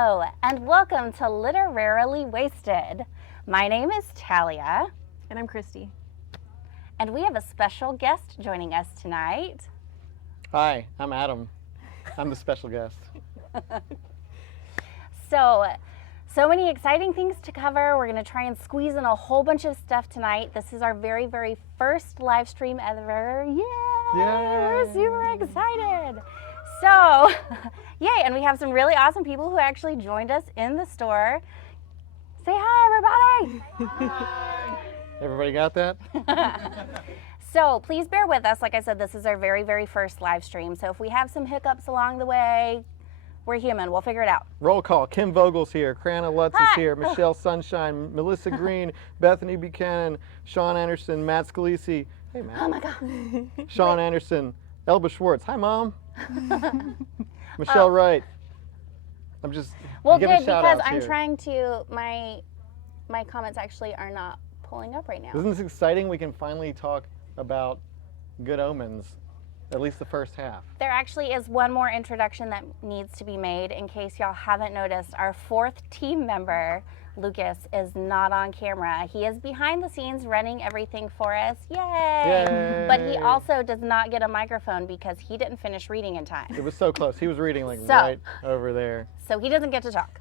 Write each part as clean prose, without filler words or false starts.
Hello, and welcome to Literarily Wasted. My name is Talia. And I'm Christy. And we have a special guest joining us tonight. Hi, I'm Adam. I'm the special guest. So many exciting things to cover. We're going to try and squeeze in a whole bunch of stuff tonight. This is our very, very first live stream ever. Yay! We're super excited. So, yay, and we have some really awesome people who actually joined us in the store. Say hi, everybody! Hi. Everybody got that? So please bear with us. Like I said, this is our very, very first live stream. So if we have some hiccups along the way, we're human. We'll figure it out. Roll call. Kim Vogel's here. Krana Lutz is Hi. here. Michelle Sunshine. Melissa Green. Bethany Buchanan. Sean Anderson. Matt Scalisi. Hey, Matt. Oh, my God. Sean Anderson. Elba Schwartz. Hi, Mom. Michelle Wright. I'm just well, giving good, because shout-outs I'm here. trying to, my comments actually are not pulling up right now. Isn't this exciting? We can finally talk about Good Omens, at least the first half. There actually is one more introduction that needs to be made. In case y'all haven't noticed, our fourth team member, Lucas, is not on camera. He is behind the scenes running everything for us. Yay! Yay! But he also does not get a microphone because he didn't finish reading in time. It was so close. He was reading like So- right over there. So he doesn't get to talk.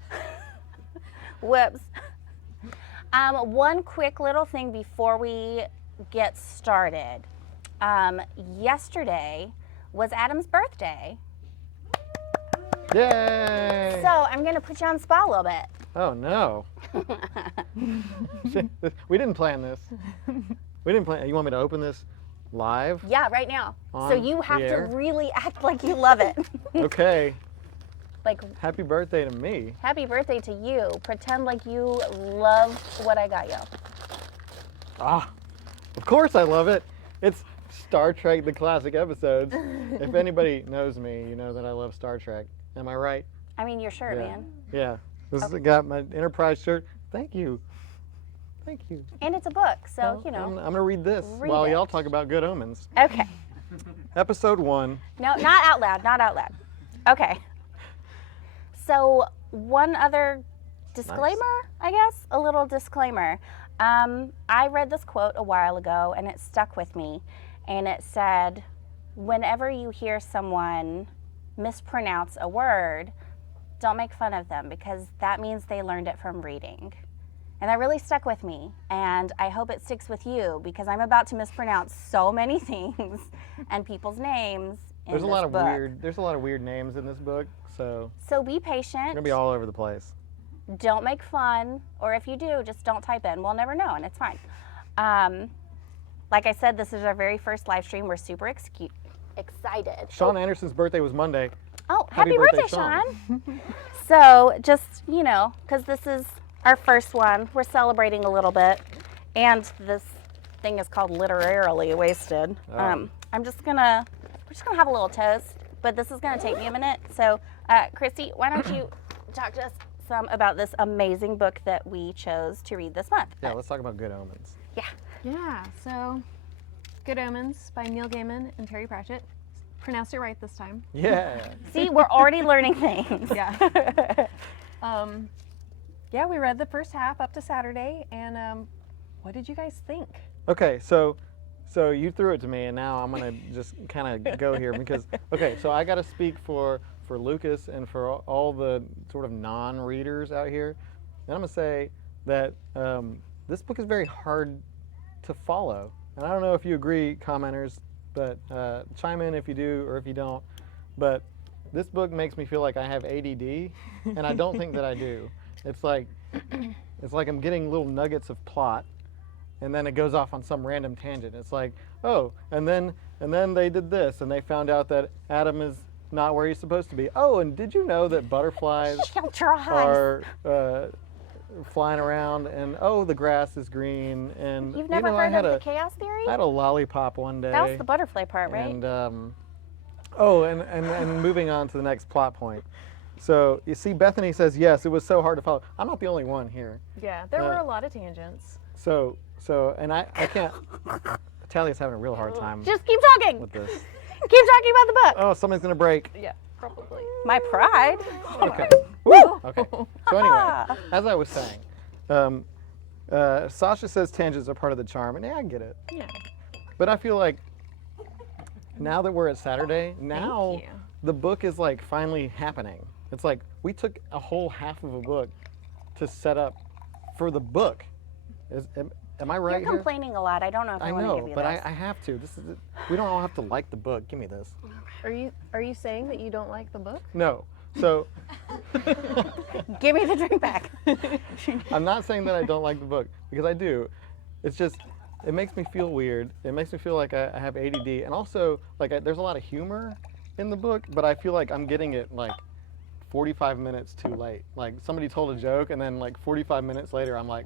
Whoops. One quick little thing before we get started. Yesterday was Adam's birthday. Yay! So I'm going to put you on the spot a little bit. Oh no. We didn't plan this. We didn't plan. You want me to open this live? Yeah, right now. So On you have the to air? really act like you love it. Okay. Like, Happy birthday to me. happy birthday to you. Pretend like you love what I got you. Ah, of course I love it. It's Star Trek, the classic episodes. If anybody knows me, you know that I love Star Trek. Am I right? I mean, your shirt, Yeah. man. Yeah. This is got my Enterprise shirt. Thank you. Thank you. And it's a book, so, Well, you know. I'm going to read this Read while it. y'all talk about Good Omens. Okay. Episode 1. No, not out loud, not out loud. Okay. So one other disclaimer, I guess, a little disclaimer. I read this quote a while ago and it stuck with me. And it said, whenever you hear someone mispronounce a word, don't make fun of them because that means they learned it from reading. And that really stuck with me. And I hope it sticks with you because I'm about to mispronounce so many things and people's names in There's a this lot of book. There's a lot of weird names in this book, so So be it's patient. gonna be all over the place. Don't make fun, or if you do, just don't type in. We'll never know, and it's fine. Like I said, this is our very first live stream. We're super excited. Sean Anderson's birthday was Monday. Oh, Happy happy birthday, birthday, Sean. So just, you know, because this is our first one, we're celebrating a little bit. And this thing is called Literarily Wasted. Oh. We're just gonna have a little toast, but this is gonna take me a minute. So, Christy, why don't you talk to us some about this amazing book that we chose to read this month? Yeah, let's talk about Good Omens. Yeah. Yeah, so Good Omens by Neil Gaiman and Terry Pratchett. Pronounced it right this time. Yeah. See, we're already learning things. Yeah. Yeah, we read the first half up to Saturday, and what did you guys think? Okay, so you threw it to me, and now I'm gonna just kind of go here because so I got to speak for Lucas and for all the sort of non-readers out here, and I'm gonna say that this book is very hard to follow, and I don't know if you agree, commenters, but chime in if you do or if you don't. But this book makes me feel like I have ADD, and I don't think that I do. It's like I'm getting little nuggets of plot, and then it goes off on some random tangent. It's like, oh, and then they did this, and they found out that Adam is not where he's supposed to be. Oh, and did you know that butterflies are flying around, and oh, the grass is green, and You've never heard of the chaos theory? I had a lollipop one day. That was the butterfly part, right? And and moving on to the next plot point. So you see, Bethany says yes, it was so hard to follow. I'm not the only one here. Yeah, there were a lot of tangents. So and I can't. Talia's having a real hard time Just keep talking. with this. Keep talking about the book. Oh, something's gonna break. Yeah, probably. My pride. Okay. Woo! Okay. So anyway, as I was saying, Sasha says tangents are part of the charm, and yeah, I get it. Yeah. But I feel like now that we're at Saturday, now you. the book is like finally happening. It's like we took a whole half of a book to set up for the book. Am I right You're here? complaining a lot. I don't know if I, I want to know, give you but this. I have to. We don't all have to like the book. Give me this. Are you saying that you don't like the book? No. So Give me the drink back. I'm not saying that I don't like the book, because I do. It's just, it makes me feel weird. It makes me feel like I have ADD. And also, like, there's a lot of humor in the book, but I feel like I'm getting it like 45 minutes too late. Like, somebody told a joke, and then like 45 minutes later, I'm like,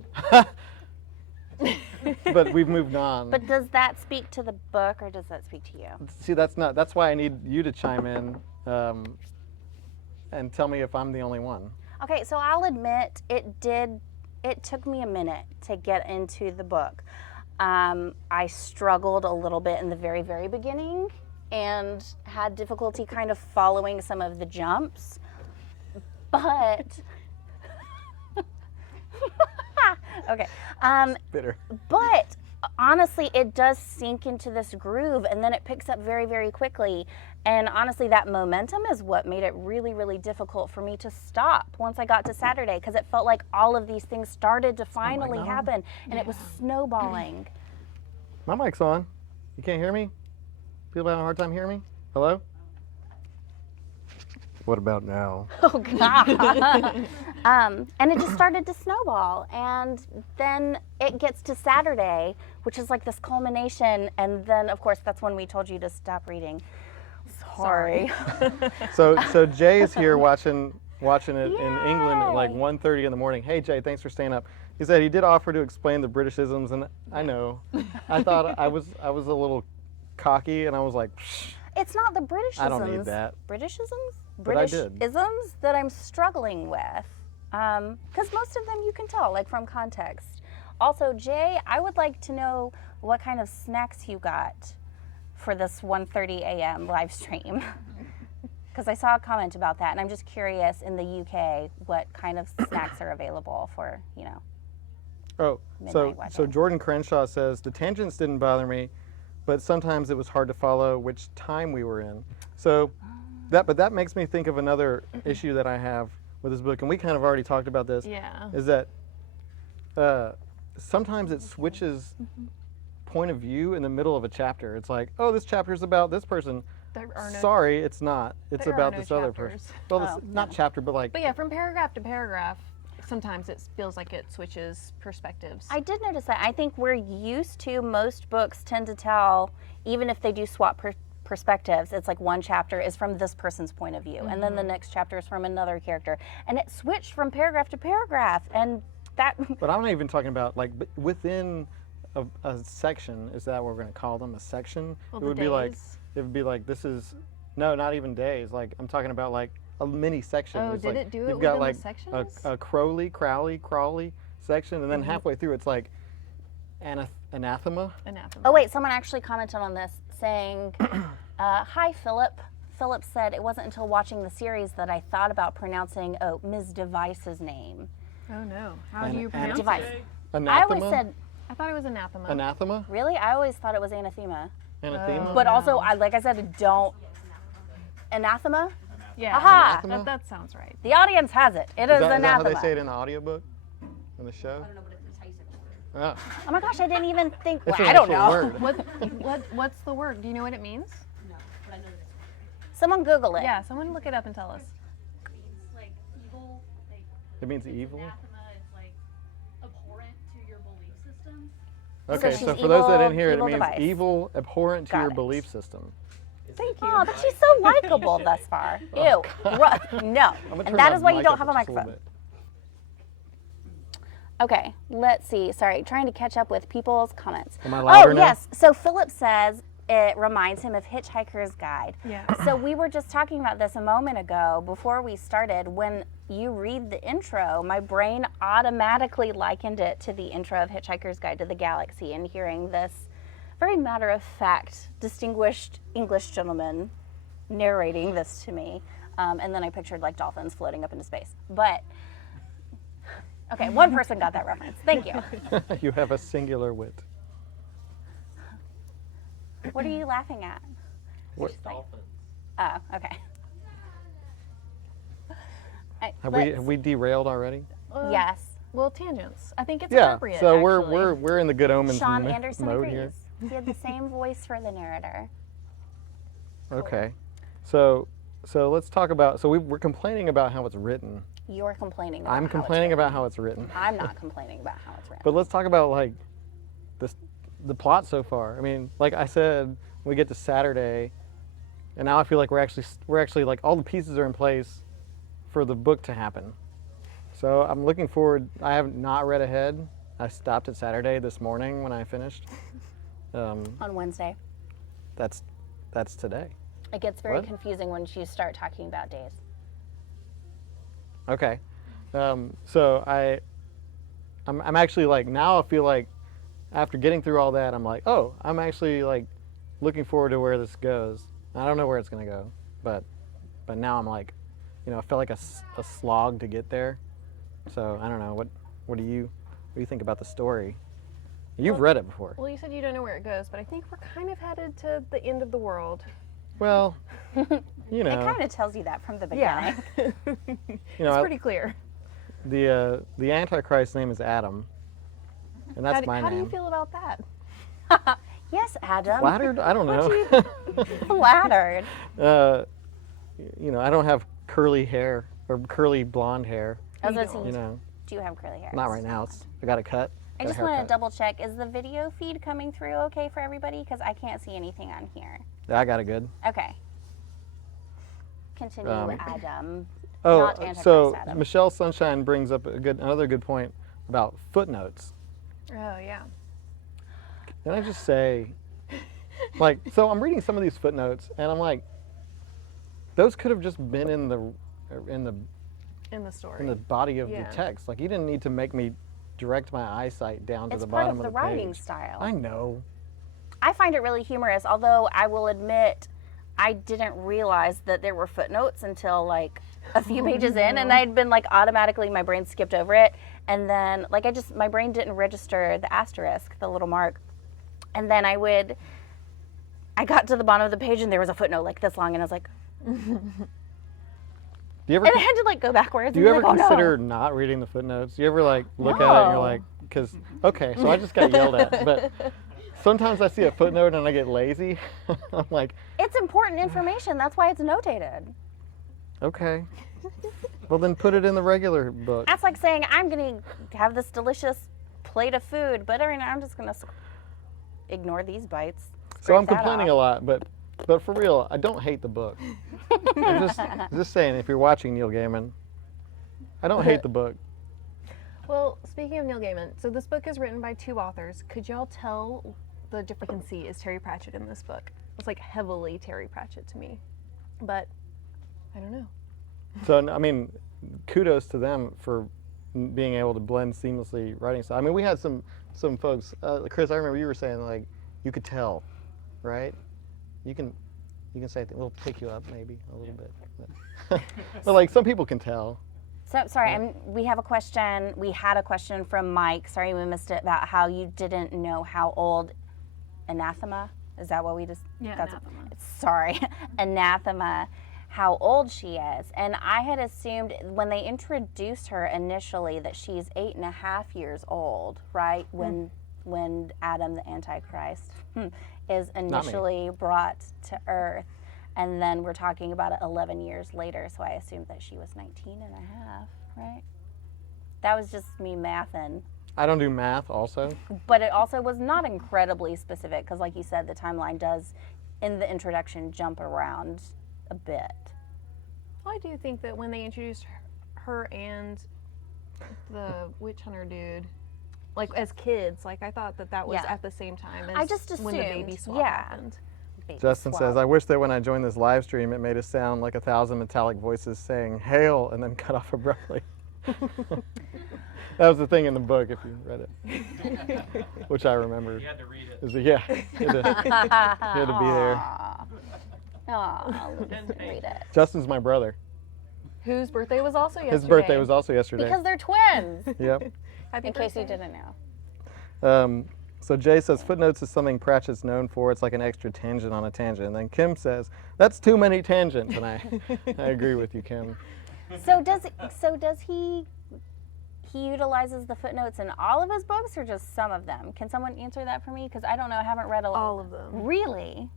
but we've moved on. But does that speak to the book or does that speak to you? See, that's why I need you to chime in and tell me if I'm the only one. Okay, so I'll admit it took me a minute to get into the book. I struggled a little bit in the very, very beginning and had difficulty kind of following some of the jumps. But okay. Bitter. But honestly, it does sink into this groove and then it picks up very, very quickly. And honestly, that momentum is what made it really, really difficult for me to stop once I got to Saturday, because it felt like all of these things started to finally on? happen and it was snowballing. My mic's on. You can't hear me? People having a hard time hearing me? Hello? What about now? Oh, God. And it just started to snowball. And then it gets to Saturday, which is like this culmination. And then, of course, that's when we told you to stop reading. Sorry. So Jay is here watching it in England at like Yay. 1:30 in the morning. Hey Jay, thanks for staying up. He said he did offer to explain the Britishisms, and I know. I thought I was a little cocky, and I was like, psh, It's not the Britishisms. I don't need that. Britishisms? But I did. Britishisms that I'm struggling with. Because most of them you can tell, like from context. Also, Jay, I would like to know what kind of snacks you got for this 1:30 a.m. live stream. Because I saw a comment about that, and I'm just curious in the UK what kind of snacks are available for, oh, Midnight so watching. Jordan Crenshaw says the tangents didn't bother me, but sometimes it was hard to follow which time we were in. So that makes me think of another issue that I have with this book, and we kind of already talked about this. Yeah. Is that sometimes it switches point of view in the middle of a chapter. It's like, oh, this chapter is about this person. There are no. Sorry, it's not. It's there are about no this other person. chapters. Well, Oh, not chapter, but like. But yeah, from paragraph to paragraph, sometimes it feels like it switches perspectives. I did notice that. I think we're used to, most books tend to tell, even if they do swap perspectives, it's like one chapter is from this person's point of view, and then the next chapter is from another character. And it switched from paragraph to paragraph, and that. But I'm not even talking about like within a section. Is that what we're going to call them? A section? Well, it the would be like days. it would be like this is no, not even days. Like I'm talking about like a mini section. Oh, It's did like, it do it You've got within like the sections? a crawly section, and then halfway through it's like anathema. Anathema. Oh wait, someone actually commented on this saying, "Hi Philip." Philip said it wasn't until watching the series that I thought about pronouncing Ms. Device's name. Oh no. How do you pronounce Device. it? Anathema. I always said, I thought it was anathema. Anathema. really? I always thought it was anathema. Anathema. But also, like I said, don't. Anathema? Yeah. Aha! That sounds right. The audience has it. It is Is that how anathema. they say it in the audiobook? In the show? Oh, Oh my gosh, I didn't even think. it's Well, an I don't actual know. word. What's the word? Do you know what it means? Someone Google it. Yeah, someone look it up and tell us. Like evil, like It means evil. anathema is like abhorrent to your belief system. Okay, she's so for those that evil- didn't hear it, it evil means device. evil, abhorrent to Got your it. belief system. Thank you. Oh, but she's so likable thus far. Ew. No. I'm gonna turn And that my is why you mic don't up have a just little microphone. bit. Okay, let's see. Sorry, trying to catch up with people's comments. Am I louder Oh, now? yes. So Philip says it reminds him of Hitchhiker's Guide. Yeah. So we were just talking about this a moment ago before we started. When you read the intro, my brain automatically likened it to the intro of Hitchhiker's Guide to the Galaxy, and hearing this very matter-of-fact, distinguished English gentleman narrating this to me. And then I pictured like dolphins floating up into space. But, okay, one person got that reference. Thank you. You have a singular wit. What are you laughing at? What- Just like- Oh, okay. Have Let's- we derailed already? Yes. Well, tangents. I think it's Yeah. appropriate. So actually. we're in the good omens Sean Anderson mode agrees. here. He had the same voice for the narrator. Okay. So let's talk about. So we're complaining about how it's written. You're complaining about I'm how it's complaining written. about how it's written. I'm not complaining about how it's written. But let's talk about like the plot so far. I mean, like I said, we get to Saturday, and now I feel like we're actually like all the pieces are in place for the book to happen. So I'm looking forward. I have not read ahead. I stopped at Saturday this morning when I finished. On Wednesday. That's today. It gets very What? confusing once you start talking about days. Okay. So I'm actually like now I feel like after getting through all that I'm like, oh, I'm actually like looking forward to where this goes. I don't know where it's gonna go, but now I'm like, you know, I felt like a slog to get there. So I don't know what do you think about the story? You've read it before. Well, you said you don't know where it goes, but I think we're kind of headed to the end of the world. Well, you know, It kind of tells you that from the Yeah. beginning. you know, It's pretty clear. the Antichrist's name is Adam, and that's my How do name. you feel about that? Yes, Adam. Flattered? I don't know. Flattered. You know, I don't have curly hair or curly blonde hair. I was You gonna say, You know, do you have curly hair? not right now. I got a cut. I got a just want to haircut. double check. Is the video feed coming through okay for everybody? Because I can't see anything on here. Yeah, I got it good. Okay. Continue, Adam. Oh, Not Antichrist so Adam. Michelle Sunshine brings up another good point about footnotes. Oh, yeah. Can I just say, like, so I'm reading some of these footnotes, and I'm like, those could have just been in the In the story. in the body of Yeah. the text. Like, you didn't need to make me direct my eyesight down to It's the part bottom of the the writing page. style. I know. I find it really humorous, although I will admit I didn't realize that there were footnotes until like a few pages in, and I'd been like automatically, my brain skipped over it, and then like my brain didn't register the asterisk, the little mark, and then I got to the bottom of the page and there was a footnote like this long, and I was like, Do you ever and I had to like go backwards. Do you and ever be like, oh, consider no. not reading the footnotes? Do you ever like look at it and you're No. like, because okay, so I just got yelled at, but sometimes I see a footnote and I get lazy. I'm like, It's important information. That's why it's notated. okay, well then put it in the regular book. That's like saying I'm gonna have this delicious plate of food, but I'm just gonna ignore these bites. So I'm scrape that complaining a off. lot, but for real, I don't hate the book. I'm just saying, if you're watching Neil Gaiman, I don't hate the book. Well, speaking of Neil Gaiman, so this book is written by two authors. Could y'all tell the difference you can see is Terry Pratchett in this book? It's like heavily Terry Pratchett to me, but I don't know. So I mean, kudos to them for being able to blend seamlessly writing style. I mean, we had some folks. Chris, I remember you were saying like you could tell, right? You can say we'll pick you up maybe a little bit, but like some people can tell. So sorry, we have a question. We had a question from Mike. Sorry, we missed it, about how you didn't know how old Anathema. Is that what we just? Yeah, that's- Anathema. Sorry, Anathema. How old she is, and I had assumed when they introduced her initially that she's 8.5 years old, right? When Adam the Antichrist is initially brought to Earth, and then we're talking about it 11 years later, so I assumed that she was 19 and a half, right? That was just me mathing. I don't do math also. But it also was not incredibly specific, because like you said, the timeline does, in the introduction, jump around a bit. Well, I do think that when they introduced her and the witch hunter dude, like as kids, like I thought that was Yeah. at the same time as I just when the baby assumed, swap yeah. happened. Baby Justin swap. says, I wish that when I joined this live stream, it made it sound like 1,000 metallic voices saying "hail" and then cut off abruptly. That was the thing in the book, if you read it, which I remember. You had to read it. Yeah, you had to be there. Aw. Aw, Lucas, read it. Justin's my brother. Whose birthday was also yesterday. His birthday was also yesterday. Because they're twins, Yep. Happy in case you birthday. didn't know. So Jay says footnotes is something Pratchett's known for. It's like an extra tangent on a tangent. And then Kim says that's too many tangents, and I agree with you, Kim. So does he utilizes the footnotes in all of his books or just some of them? Can someone answer that for me? Because I don't know. I haven't read All of them. Really?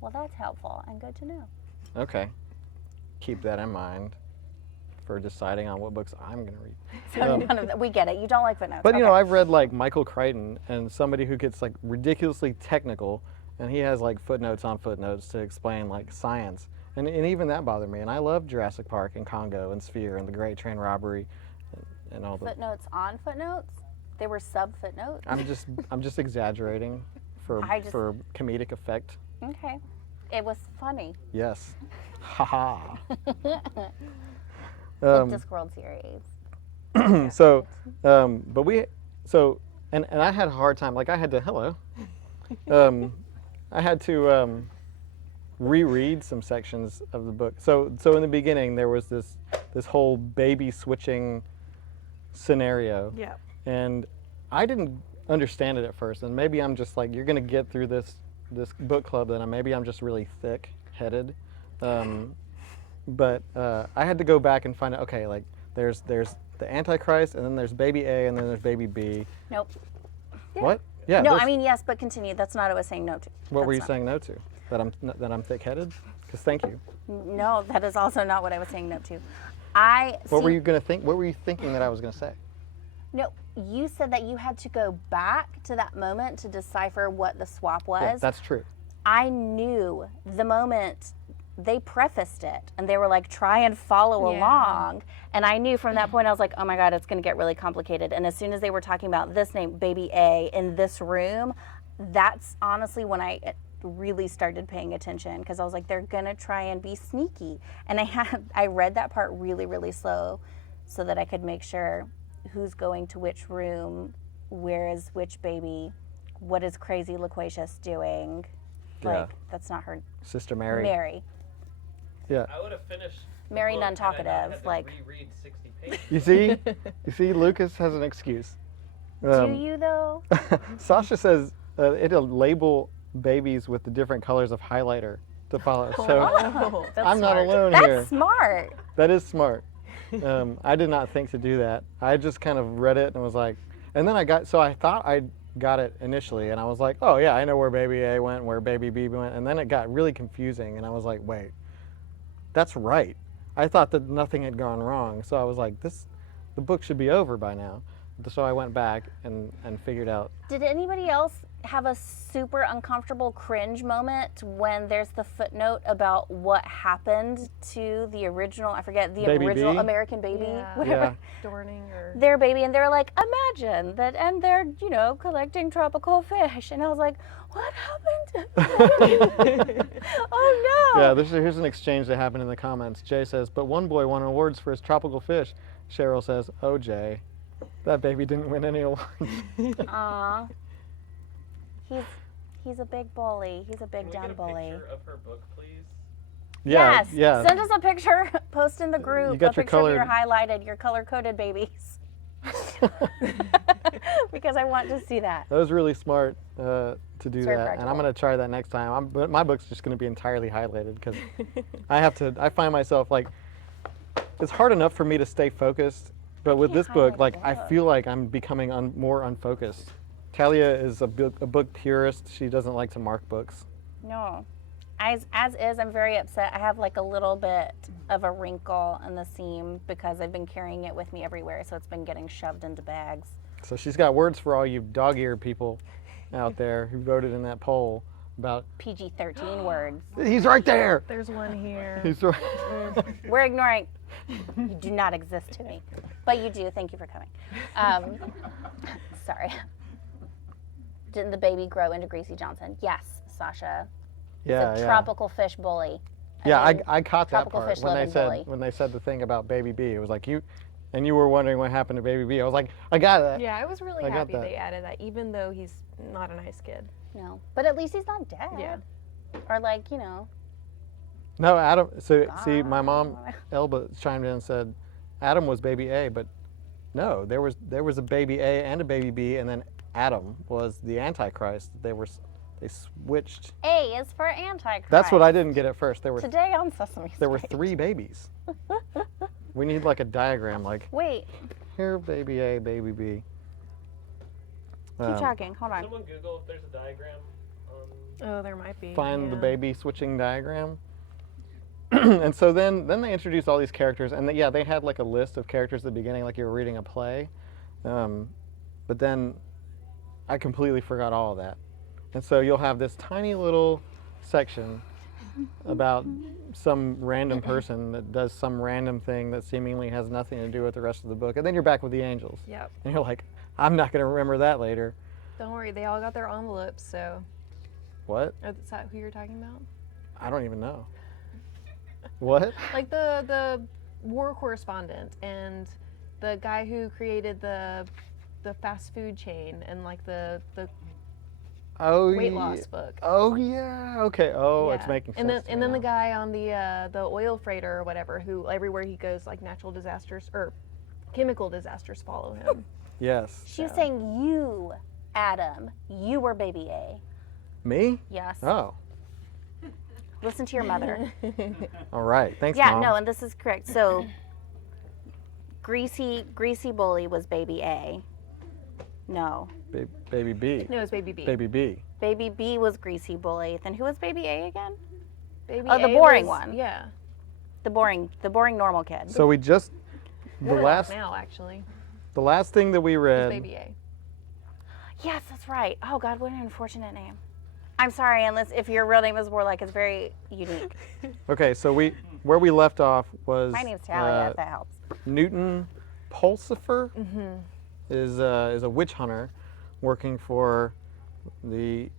Well, that's helpful and good to know. Okay. Keep that in mind for deciding on what books I'm going to read. So none of that. We get it. You don't like footnotes. But you Okay. know, I've read like Michael Crichton and somebody who gets like ridiculously technical, and he has like footnotes on footnotes to explain like science. And even that bothered me. And I love Jurassic Park and Congo and Sphere and the Great Train Robbery and all the. Footnotes on footnotes. They were sub footnotes. I'm just exaggerating for for comedic effect. Okay. It was funny. Yes. Ha ha. The Discworld series. So, but we, so, and I had a hard time. Like I had to, hello. I had to reread some sections of the book. So in the beginning there was this whole baby switching scenario, Yeah. and I didn't understand it at first. And maybe I'm just like, you're gonna get through this book club, then maybe I'm just really thick-headed. But I had to go back and find out. Okay, like there's the Antichrist, and then there's baby A, and then there's baby B. Nope. What? Yeah. No, there's- I mean yes, but continue. That's not what I was saying no to. What were you That's saying no to? That I'm thick-headed? Because thank you. not- No, that is also not what I was saying no to. What were you gonna think? What were you thinking that I was gonna say? No, you said that you had to go back to that moment to decipher what the swap was. Yeah, that's true. I knew the moment they prefaced it and they were like, try and follow Yeah. along. And I knew from that point, I was like, oh my God, it's going to get really complicated. And as soon as they were talking about this name, Baby A, in this room, that's honestly when I really started paying attention, because I was like, they're going to try and be sneaky. And I read that part really, really slow so that I could make sure who's going to which room, where is which baby, what is crazy Loquacious doing. Yeah. Like, that's not her. Sister Mary. Mary. Yeah. I would have finished. the Mary book had I not non-talkative, had to like- reread 60 pages. You see, Lucas has an excuse. Do you though? Sasha says it'll label babies with the different colors of highlighter to follow. So Oh. That's I'm not smart. alone That's here. smart. That is smart. I did not think to do that. I just kind of read it and was like, and then I thought I got it initially, and I was like, oh yeah, I know where baby A went, where baby B went, and then it got really confusing, and I was like, wait, that's right. I thought that nothing had gone wrong, so I was like, the book should be over by now. So I went back and figured out. Did anybody else have a super uncomfortable cringe moment when there's the footnote about what happened to the original, I forget, the Baby original B? American baby, Yeah. whatever, Dorning or their baby, and they're like, imagine that, and they're, collecting tropical fish. And I was like, what happened? Oh no. Yeah, here's an exchange that happened in the comments. Jay says, but one boy won awards for his tropical fish. Cheryl says, oh Jay, that baby didn't win any awards. Aw. He's a big bully. He's a big Can we down get a bully. picture of her book, please? Yeah, Yes. yeah. Send us a picture. Post in the group. You got a your picture of your colored- highlighted, your color-coded babies. Because I want to see that. That was really smart to do It's very that, and I'm practical. going to try that next time. But my book's just going to be entirely highlighted because I find myself like, it's hard enough for me to stay focused, but with can't this book, highlight like a I book. feel like I'm becoming more unfocused. Talia is a book purist. She doesn't like to mark books. No. As is, I'm very upset. I have like a little bit of a wrinkle in the seam because I've been carrying it with me everywhere, so it's been getting shoved into bags. So she's got words for all you dog-eared people out there who voted in that poll about. PG-13 words. He's right there. there's one here. He's right. We're ignoring. You do not exist to me, but you do. Thank you for coming. Sorry. Didn't the baby grow into Gracie Johnson? Yes, Sasha. Yeah, It's a yeah. tropical fish bully. Yeah, mean, I caught that tropical part fish when they loving said bully. when they said the thing about Baby B. It was like you were wondering what happened to Baby B. I was like, I got that. Yeah, I was really I got happy that. they added that, even though he's not a nice kid. No, but at least he's not dead. Yeah. Or like No, Adam. So see, my mom, Elba, chimed in and said, Adam was baby A, but no, there was a baby A and a baby B, and then Adam was the Antichrist. They switched. A is for Antichrist. That's what I didn't get at first. Today on Sesame Street. There were 3 babies. We need like a diagram, like Wait, here, baby A, baby B. keep talking. Hold on. Someone Google if there's a diagram on. Oh, there might be. Find the yeah. baby switching diagram. And so then they introduced all these characters, and they had like a list of characters at the beginning, like you were reading a play. But then I completely forgot all of that. And so you'll have this tiny little section about some random person that does some random thing that seemingly has nothing to do with the rest of the book. And then you're back with the angels. Yep. And you're like, I'm not going to remember that later. Don't worry, they all got their envelopes, so. What? Is that who you're talking about? I don't even know. What? Like the war correspondent and the guy who created the fast food chain and like the weight loss book. Oh yeah. Okay. Oh, it's Yeah. making sense. And then the guy on the oil freighter or whatever, who everywhere he goes, like natural disasters or chemical disasters follow him. Yes. She was saying you, Adam, you were baby A. Me? Yes. Oh. Listen to your mother. All right. Thanks, Yeah, Mom. no, and this is correct. So, greasy bully was baby A. No. Baby B. No, it's baby B. Baby B. Baby B was greasy bully. Then who was baby A again? Baby Oh, the A boring was- one. Yeah. The boring normal kid. So we just We're off now, actually. the last thing that we It's read. baby A. Yes, that's right. Oh God, what an unfortunate name. I'm sorry, unless if your real name is Warlock, it's very unique. Okay, so where we left off was My name's Talia, if that helps. Newton Pulsifer Mm-hmm. is a witch hunter working for the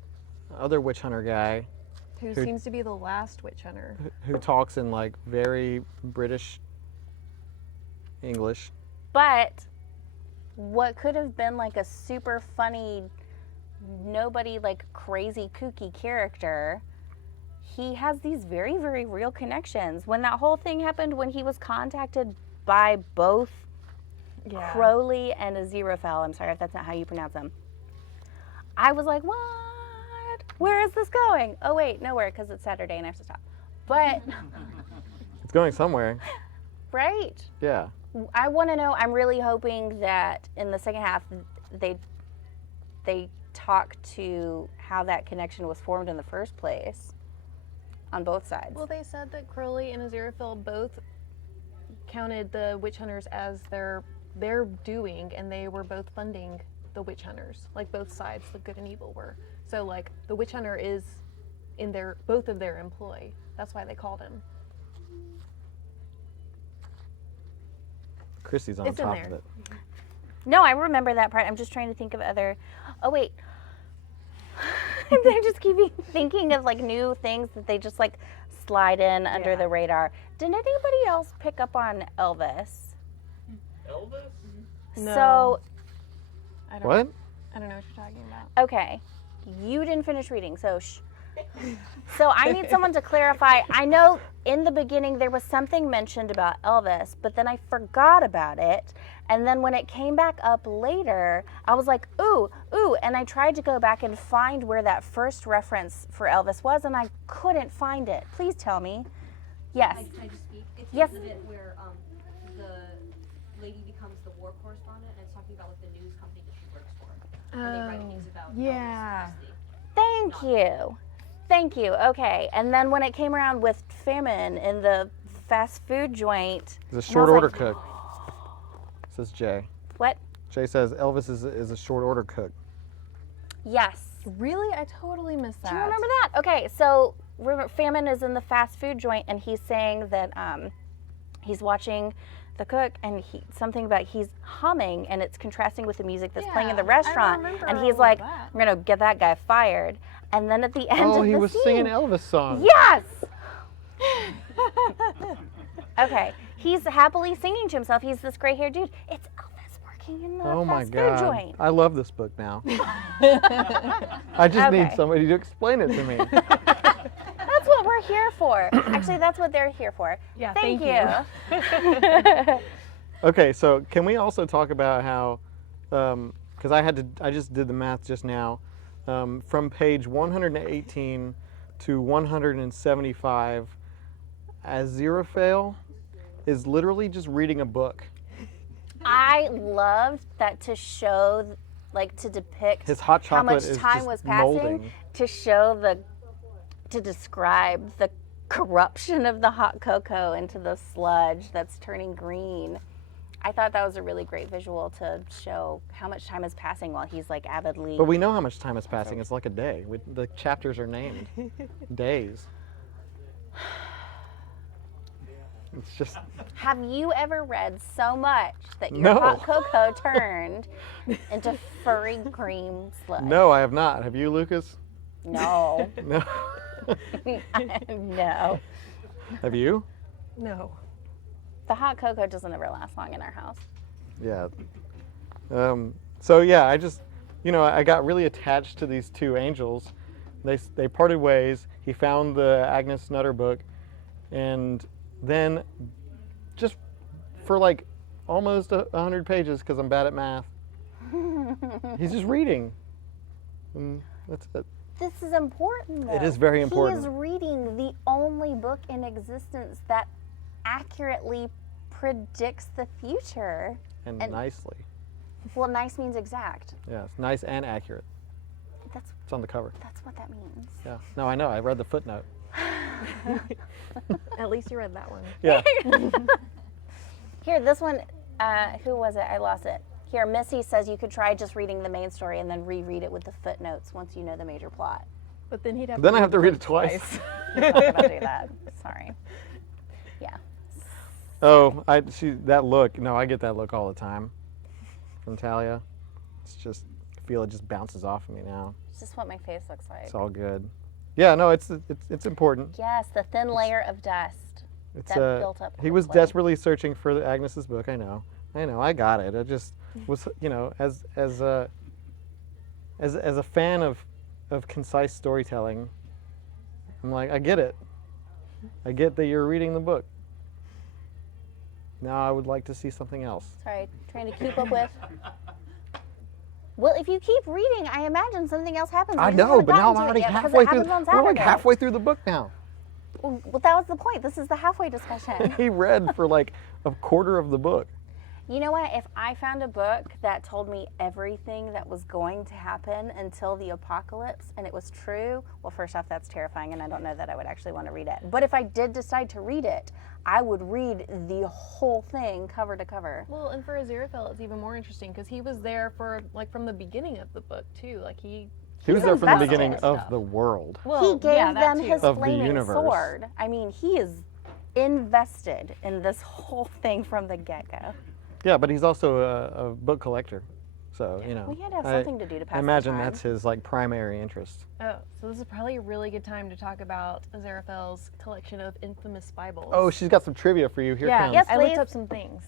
other witch hunter guy Who Who- seems to be the last witch hunter. who talks in like very British English. But what could have been like a super funny, nobody like crazy kooky character, he has these very, very real connections. When that whole thing happened, when he was contacted by both Yeah. Crowley and Aziraphale, I'm sorry if that's not how you pronounce them, I was like, what? Where is this going? Oh wait, nowhere, because it's Saturday and I have to stop. But, It's going somewhere. right? Yeah. I want to know. I'm really hoping that in the second half, they talk to how that connection was formed in the first place, on both sides. Well, they said that Crowley and Aziraphale both counted the witch hunters as their doing, and they were both funding the witch hunters. Like both sides, the good and evil were. So like the witch hunter is in both of their employ. That's why they called him. Christy's on It's in top there. of it. No, I remember that part. I'm just trying to think of other. Oh wait, I just keep thinking of like new things that they just like slide in under Yeah. the radar. Did anybody else pick up on Elvis? Elvis? No. So I don't What? I don't know what you're talking about. okay, you didn't finish reading, so shh. So I need someone to clarify. I know in the beginning there was something mentioned about Elvis, but then I forgot about it. And then when it came back up later, I was like, ooh, and I tried to go back and find where that first reference for Elvis was, and I couldn't find it. Please tell me. Yes. Can I just speak? It's Yes. the bit where the lady becomes the war correspondent and it's talking about like the news company that she works for. And they write things about yeah. Elvis Presley. Thank you. Thank you. Okay. And then when it came around with famine in the fast food joint, He's a and I short was order like, cook. Says Jay. what? Jay says Elvis is a short order cook. Yes. Really? I totally missed that. Do you remember that? Okay, so Famine is in the fast food joint, and he's saying that he's watching the cook, and something about he's humming, and it's contrasting with the music that's playing in the Yeah, I restaurant. remember And all he's of like, that. "I'm gonna get that guy fired." And then at the end Oh, of he the was scene, singing Elvis songs. yes. Okay, he's happily singing to himself. He's this gray-haired dude. It's Elvis working in the Oh my fast food God. joint. I love this book now. I just need Okay. somebody to explain it to me. That's what we're here for. Actually, that's what they're here for. Yeah, Thank thank you. Okay, so can we also talk about how, because I just did the math just now, from page 118 to 175, Aziraphale is literally just reading a book. I loved that to show, like, to depict His hot how much chocolate is time just was passing, molding. to describe the corruption of the hot cocoa into the sludge that's turning green. I thought that was a really great visual to show how much time is passing while he's like avidly. But we know how much time is passing. It's like a day. The chapters are named. Days. It's just. Have you ever read so much that your No. hot cocoa turned into furry cream sludge? No, I have not. Have you, Lucas? No. No. No. Have you? No. The hot cocoa doesn't ever last long in our house. Yeah. So yeah, I just, I got really attached to these two angels. They parted ways. He found the Agnes Nutter book, and then, just for like almost 100 pages, because I'm bad at math, he's just reading, and that's it. This is important, though. It is very He important. is reading the only book in existence that accurately predicts the future. And And- nicely. Well, nice means exact. Yeah, it's nice and accurate. That's It's on the cover. what that means. Yeah. No, I know. I read the footnote. At least you read that one. Yeah. Here, this one, who was it? I lost it. Here, Missy says you could try just reading the main story and then reread it with the footnotes once you know the major plot. But then he'd have Then to I have to read the it twice. I'm not gonna do that. Sorry. Yeah. Oh, that look. No, I get that look all the time from Talia. It's just, I feel it just bounces off of me now. It's just what my face looks like. It's all good. Yeah, no, it's important. Yes, the thin layer of dust It's that built up. he was quickly. desperately searching for Agnes's book. I know, I got it. I just was, as a fan of concise storytelling, I'm like, I get it. I get that you're reading the book. Now I would like to see something else. Sorry, trying to keep up with. Well, if you keep reading, I imagine something else happens. I We just know, haven't but now I'm gotten to it already yet because halfway it through. happens on We're like Saturday. halfway through the book now. Well, that was the point. This is the halfway discussion. He read for like a quarter of the book. You know what? If I found a book that told me everything that was going to happen until the apocalypse and it was true, well, first off, that's terrifying and I don't know that I would actually want to read it. But if I did decide to read it, I would read the whole thing cover to cover. Well, and for Aziraphale, it's even more interesting because he was there for from the beginning of the book too. Like He was there from the invested beginning in of stuff. the world. well, He gave yeah, that them too. his Of the flaming universe. sword. I mean, he is invested in this whole thing from the get-go. Yeah, but he's also a book collector, so We had to have something to do to pass I imagine the time. that's his like primary interest. Oh, so this is probably a really good time to talk about Aziraphale's collection of infamous Bibles. Oh, she's got some trivia for you. Here yeah. comes. Yes, I looked please. up some things.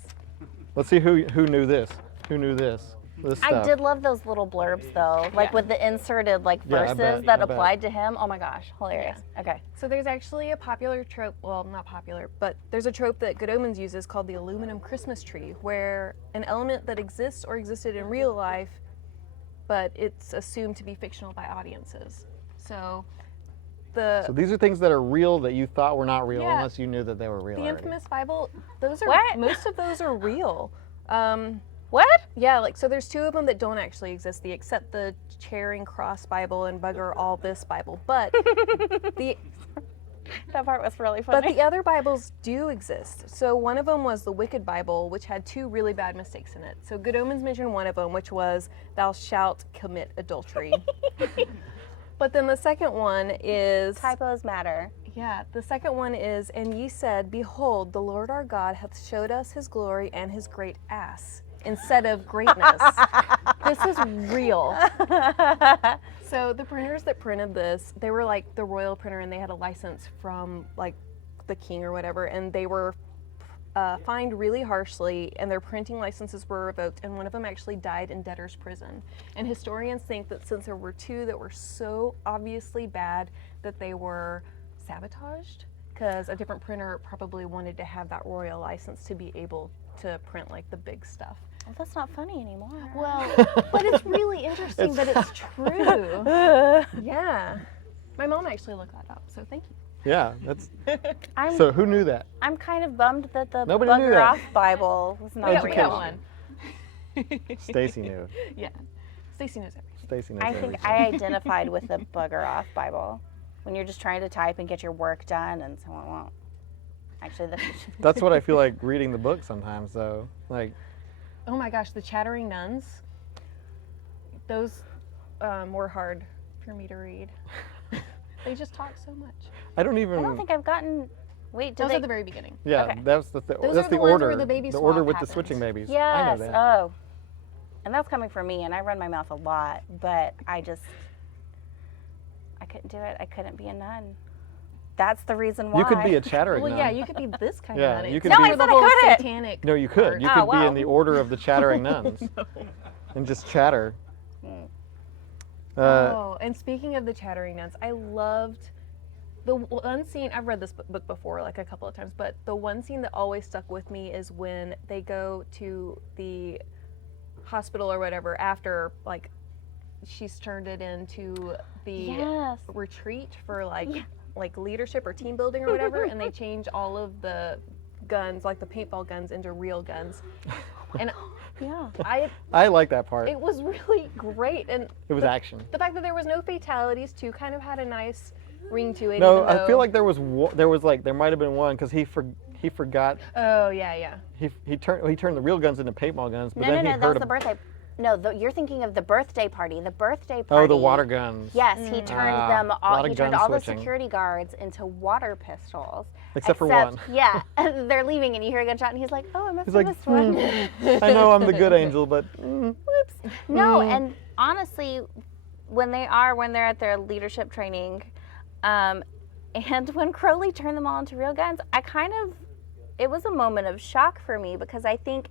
Let's see who knew this. Who knew this? This I stuff. did love those little blurbs though, like Yeah. with the inserted like Yeah, I verses bet, that I bet. applied to him. Oh my gosh, hilarious. Okay. So there's actually a popular trope, well, not popular, but there's a trope that Good Omens uses called the aluminum Christmas tree, where an element that exists or existed in real life, but it's assumed to be fictional by audiences. So So these are things that are real that you thought were not real Yeah. unless you knew that they were real. the already. infamous Bible, those are What? most of those are real. What? Yeah, like so there's two of them that don't actually exist, except the Charing Cross Bible and Bugger All This Bible. But the That part was really But funny. the other Bibles do exist. So one of them was the Wicked Bible, which had two really bad mistakes in it. So Good Omens mentioned one of them, which was "Thou shalt commit adultery." But then the second one is Typos matter. yeah, the second one is, "And ye said, Behold, the Lord our God hath showed us his glory and his great ass," instead of greatness. This is real. So the printers that printed this, they were like the royal printer and they had a license from like the king or whatever, and they were fined really harshly and their printing licenses were revoked, and one of them actually died in debtor's prison. And historians think that since there were two that were so obviously bad that they were sabotaged because a different printer probably wanted to have that royal license to be able to print like the big stuff. Well, that's not funny anymore. Well, but it's really interesting that it's true. Yeah. My mom actually looked that up, so thank you. Yeah, that's. I'm, So who knew that? I'm kind of bummed that the Nobody knew Bugger that. Off Bible was not We got real. one. Stacy knew. Yeah. Stacy knows everything. Stacy knows I think everything. I identified with the Bugger Off Bible. When you're just trying to type and get your work done and someone won't. Actually, That's what I feel like reading the book sometimes, though. Like, Oh my gosh, the Chattering Nuns. Those were hard for me to read. They just talk so much. I don't I even. don't think I've gotten. Wait, did Those they? at the very beginning. Yeah, Okay. that's the Those that's are the the ones order. where the baby the order swap with happens. the switching babies. I Yes. know that. Oh. And that's coming from me, and I run my mouth a lot, but I couldn't do it. I couldn't be a nun. That's the reason why. You could be a chattering Well, nun. yeah, you could be this kind Yeah, of nun. you It's could not be- the No, I said I whole couldn't. satanic. No, you could. part. You Oh, could be well. in the order of the chattering nuns and just chatter. Oh, and speaking of the Chattering Nuns, I loved the one scene. I've read this book before, like a couple of times, but the one scene that always stuck with me is when they go to the hospital or whatever after, like, she's turned it into the Yes. retreat for like leadership or team building or whatever, and they change all of the guns, like the paintball guns, into real guns. And Yeah. I like that part. it was really great, and It was action. the fact that there was no fatalities too kind of had a nice ring to it. No, even I though- feel like there was there might have been one because he forgot Oh yeah. he turned the real guns into paintball guns, but No, then no, he no. That heard was the a- birthday. No, you're thinking of the birthday party. The birthday party. oh, the water guns. Yes, he turned them lot all. of He turned gun all the switching. security guards into water pistols. Except for one. Yeah, and they're leaving, and you hear a gunshot, and he's like, "Oh, I must He's have like, missed one." I know I'm the good angel, but Whoops. No, and honestly, when they're at their leadership training, and when Crowley turned them all into real guns, it was a moment of shock for me because I think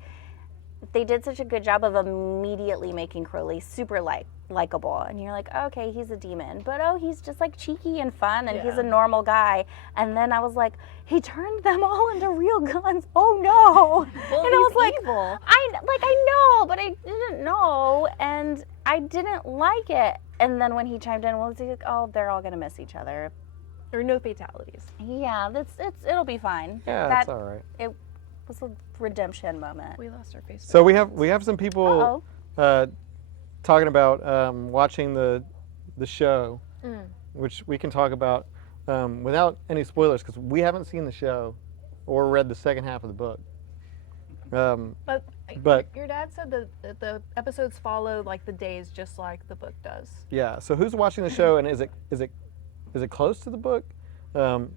they did such a good job of immediately making Crowley super likable, and you're like, okay, he's a demon, but he's just like cheeky and fun, and he's Yeah. a normal guy. And then I was like, he turned them all into real guns. Oh no! Well, and I was he's like, evil. I know, but I didn't know, and I didn't like it. And then when he chimed in, well, he's like, oh, they're all gonna miss each other. There were no fatalities. Yeah, it'll be fine. yeah, that it's all right. it was a redemption moment. We lost our Facebook. So we have some people Uh-oh. talking about watching the show, Mm. which we can talk about without any spoilers because we haven't seen the show or read the second half of the book. But- your dad said that the episodes follow like the days, just like the book does. Yeah. So who's watching the show, and is it close to the book?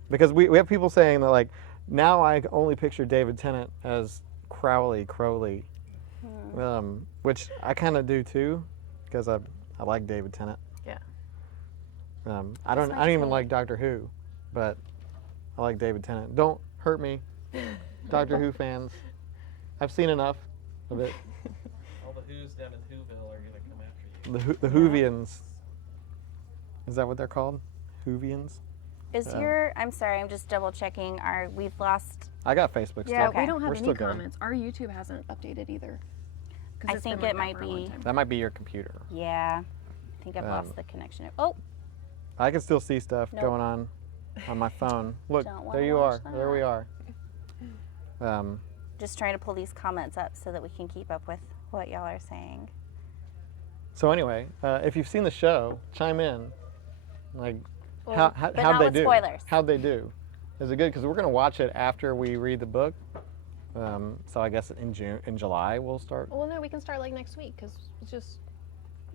Because we have people saying that like now I only picture David Tennant as Crowley, which I kind of do too, because I like David Tennant. Yeah. I don't even like Doctor Who, but I like David Tennant. Don't hurt me, Doctor Who fans. I've seen enough of it. All the Who's down in Whoville are gonna come after you. The Whovians. Is that what they're called? Whovians? I'm sorry, I'm just double checking. We've lost. I got Facebook Yeah, stuff. we don't have We're any still going. comments. Our YouTube hasn't updated either. 'Cause I it's been think like it that might for a long be- time. That might be your computer. Yeah, I think I've lost the connection. Oh, I can still see stuff Nope. going on my phone. Look, Don't wanna there you are. watch There we that. are. just trying to pull these comments up so that we can keep up with what y'all are saying. So anyway, if you've seen the show, chime in. Like, But how'd not they with do? spoilers. How'd they do? Is it good? Because we're gonna watch it after we read the book. So I guess in July we'll start. Well, no, we can start like next week because it's just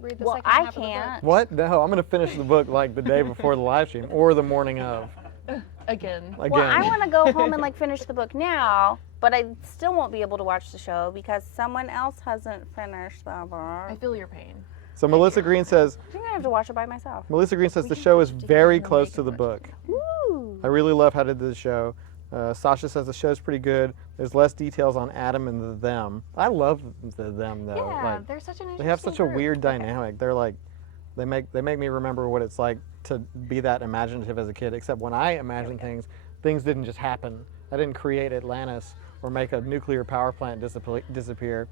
read the Well, second I half of the can't. What? No, I'm gonna finish the book like the day before the live stream or the morning of. book again. Again. Well, I want to go home and finish the book now, but I still won't be able to watch the show because someone else hasn't finished the book. I feel your pain. So Melissa Green says I think I have to watch it by myself. the show is very close to the book. Woo! I really love how they did the show. Sasha says the show's pretty good. There's less details on Adam and the them. I love the them though. Yeah, Like, they're such an interesting they have such a group. weird dynamic. They're like They make me remember what it's like to be that imaginative as a kid. Except when I imagined things didn't just happen. I didn't create Atlantis or make a nuclear power plant disappear,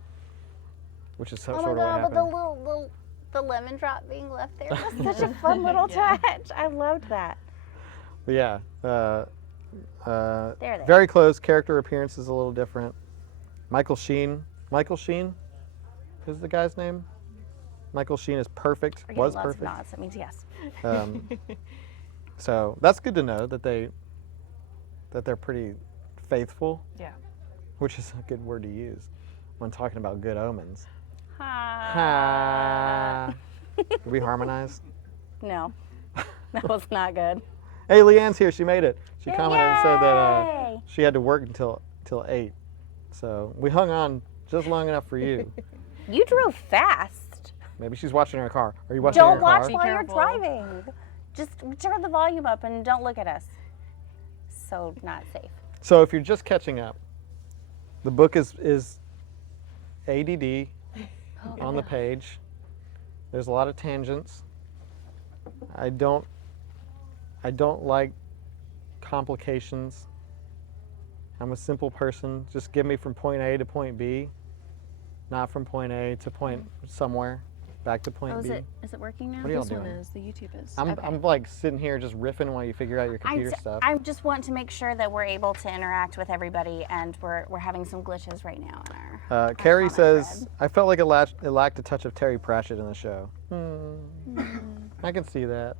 which is Oh my sort of what god, but happened. the lemon drop being left there was such a fun little touch. I loved that. But yeah, There they very close. Character appearance is a little different. Michael Sheen is the guy's name. Michael Sheen is perfect. We're Was getting lots perfect. of nods. That means yes. So that's good to know that they're pretty faithful, Yeah. which is a good word to use when talking about good omens. Ha. Did we harmonize? No, that was not good. Hey, Leanne's here. She made it. She commented and said that Yay! she had to work until 8. So we hung on just long enough for you. You drove fast. Maybe she's watching her car. Are you watching her Don't car? watch Be while you're careful. driving. Just turn the volume up and don't look at us. So not safe. So if you're just catching up, the book is ADD on the page. There's a lot of tangents. I don't like complications. I'm a simple person. Just get me from point A to point B, not from point A to point somewhere, back to point Oh, B. is it working now? What are y'all This one doing? is. The YouTube is. I'm like sitting here just riffing while you figure out your computer stuff. I just want to make sure that we're able to interact with everybody, and we're having some glitches right now in our. Carrie comment says, thread. I felt like it lacked a touch of Terry Pratchett in the show. I can see that.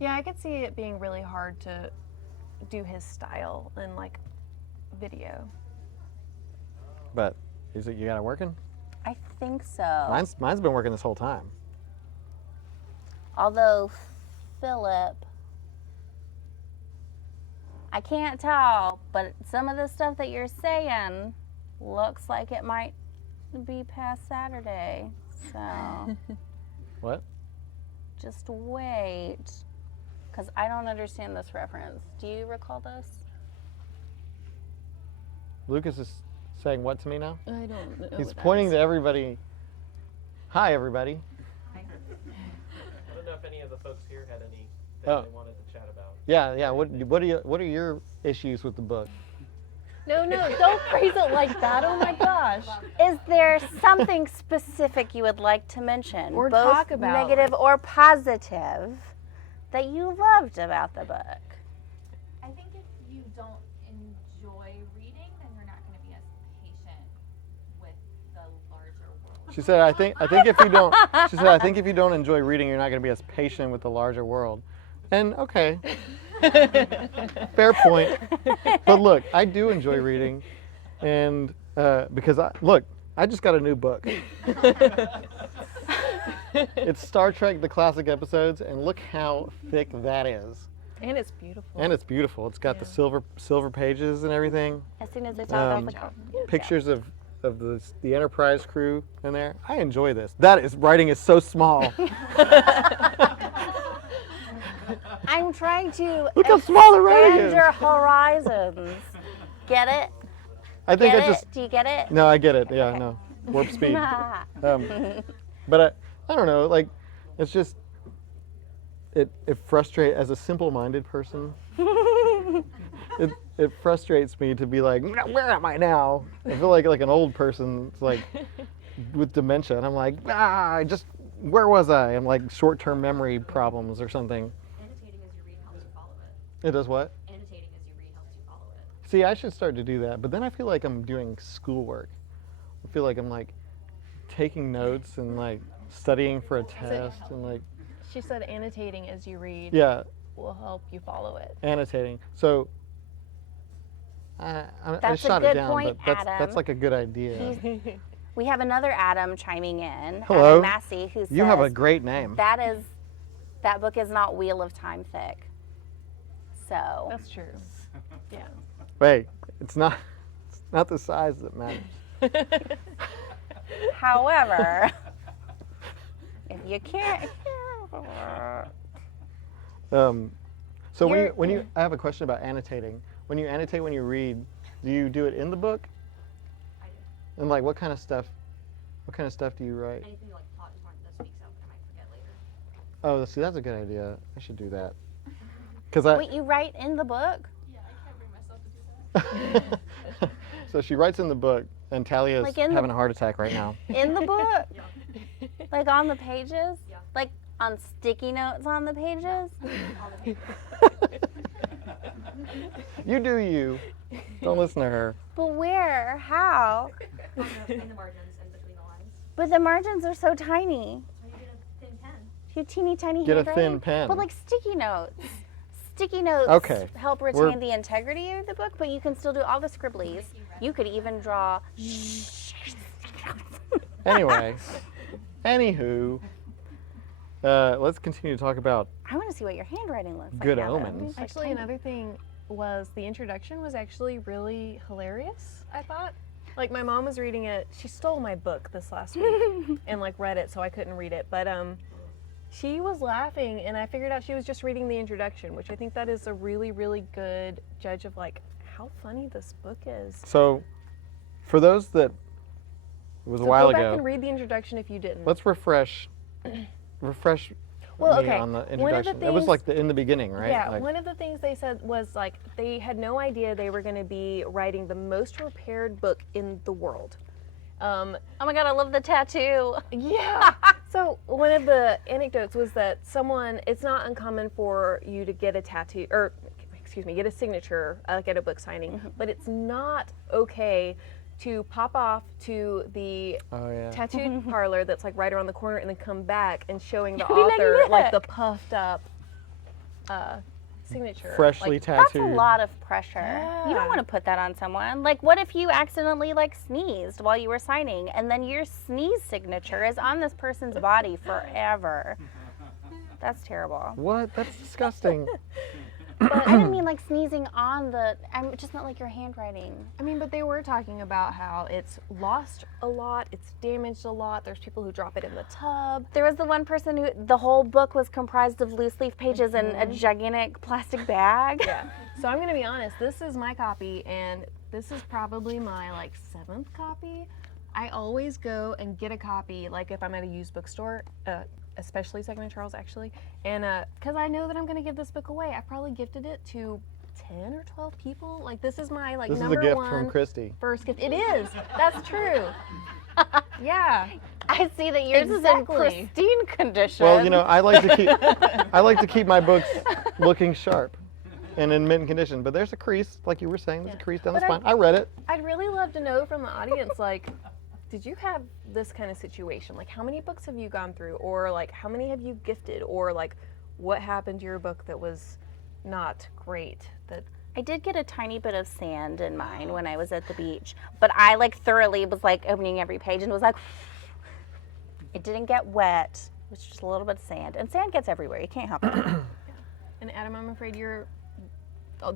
Yeah, I could see it being really hard to do his style in like video. But is it you got it working? I think so. Mine's been working this whole time. Although Philip, I can't tell, but some of the stuff that you're saying looks like it might be past Saturday. So What? just wait, because I don't understand this reference. Do you recall this? Lucas is saying what to me now? I don't know. He's pointing to everybody. Hi, everybody. I don't know if any of the folks here had anything Oh. they wanted to chat about. Yeah. What are your issues with the book? No, don't phrase it like that. Oh my gosh. Is there something specific you would like to mention, Or both talk about, negative or positive, that you loved about the book? I think if you don't enjoy reading, then you're not going to be as patient with the larger world. She said, I think if you don't. She said, I think if you don't enjoy reading, you're not going to be as patient with the larger world. And okay, fair point. But look, I do enjoy reading, and because I just got a new book. It's Star Trek: The Classic Episodes, and look how thick that is. And it's beautiful. And it's beautiful. It's got the silver pages and everything. As soon as I saw it, I was like, oh, Pictures of the Enterprise crew in there. I enjoy this. Writing is so small. I'm trying to Look how small the writing expand is. your horizons. Get it? I think Get I it? just Do you get it? no, I get it. Yeah, no, warp speed. But I don't know. Like, it's just it frustrates as a simple-minded person. It frustrates me to be like, where am I now? I feel like an old person, like with dementia, and I'm like, where was I? I'm like short-term memory problems or something. Annotating as you read helps you follow it. It does what? Annotating as you read helps you follow it. See, I should start to do that, but then I feel like I'm doing schoolwork. I feel like I'm like taking notes and like studying for a test and like She said annotating as you read yeah, will help you follow it. annotating. So I That's a shot good it down, point, but that's Adam. like a good idea. We have another Adam chiming in. Hello. Adam Massey, who says You have a great name. that book is not Wheel of Time thick. So That's true. Yeah. Wait, it's not the size that matters. however, if you can't So You're- when you I have a question about annotating. When you annotate when you read, do you do it in the book? I do. And like what kind of stuff do you write? Anything like plot important that speaks out that I might forget later. Oh, see, that's a good idea. I should do that. Cause I. Wait, you write in the book? Yeah, I can't bring myself to do that. So she writes in the book, and Talia's Like in the- having a heart attack right now. In the book? Yeah. Like on the pages? Yeah. Like on sticky notes on the pages? You do you. Don't listen to her. But where? How? In the margins and between the lines. But the margins are so tiny. So you get a thin pen. You have teeny tiny Get a handwriting. thin pen. But like sticky notes. Sticky notes Okay, help retain we're- the integrity of the book, but you can still do all the scribblies. You could even draw. Anyway, anywho, let's continue to talk about I want to see what your handwriting looks like. Good now, though. Omens. It's, like, Actually, tiny. another thing was the introduction was actually really hilarious, I thought. Like, my mom was reading it. She stole my book this last week and, like, read it, so I couldn't read it. But she was laughing, and I figured out she was just reading the introduction, which I think that is a really, really good judge of, like, how funny this book is. So, for those that it was a So while go back ago, and read the introduction if you didn't. let's refresh Well, me okay, on the one of the introduction. It was things- like in the beginning, right? Yeah, Like, one of the things they said was like they had no idea they were going to be writing the most repaired book in the world. Oh my god, I love the tattoo. Yeah. So one of the anecdotes was that it's not uncommon for you to get a tattoo, or excuse me, get a signature like at a book signing, but it's not okay to pop off to the oh yeah. tattoo parlor that's like right around the corner and then come back and showing the Be like, author like the "Look." puffed up signature. Freshly Like, That's tattooed. a lot of pressure. You Yeah. don't want to put that on someone. Like, what if you accidentally like sneezed while you were signing, and then your sneeze signature is on this person's body forever? That's terrible. What? That's disgusting. But I didn't mean like sneezing on the. I just meant like your handwriting. I mean, but they were talking about how it's lost a lot, it's damaged a lot. There's people who drop it in the tub. There was the one person who the whole book was comprised of loose leaf pages and a gigantic plastic bag. Yeah. So I'm gonna be honest. This is my copy, and this is probably my like 7th copy. I always go and get a copy, like if I'm at a used bookstore, especially Second and Charles actually, and because I know that I'm gonna give this book away. I probably gifted it to 10 or 12 people. Like this is my like This is number a gift one from Christy. first gift. It is. That's true. Yeah. I see that yours is Exactly. in pristine condition. Well, you know, I like to keep my books looking sharp and in mint condition. But there's a crease, like you were saying. There's a crease down the But spine. I read it. I'd really love to know from the audience, like, did you have this kind of situation? Like, how many books have you gone through? Or, like, how many have you gifted? Or, like, what happened to your book that was not great? That I did get a tiny bit of sand in mine when I was at the beach, but I like thoroughly was like opening every page and was like, it didn't get wet. It was just a little bit of sand, and sand gets everywhere. You can't help it. And Adam, I'm afraid you're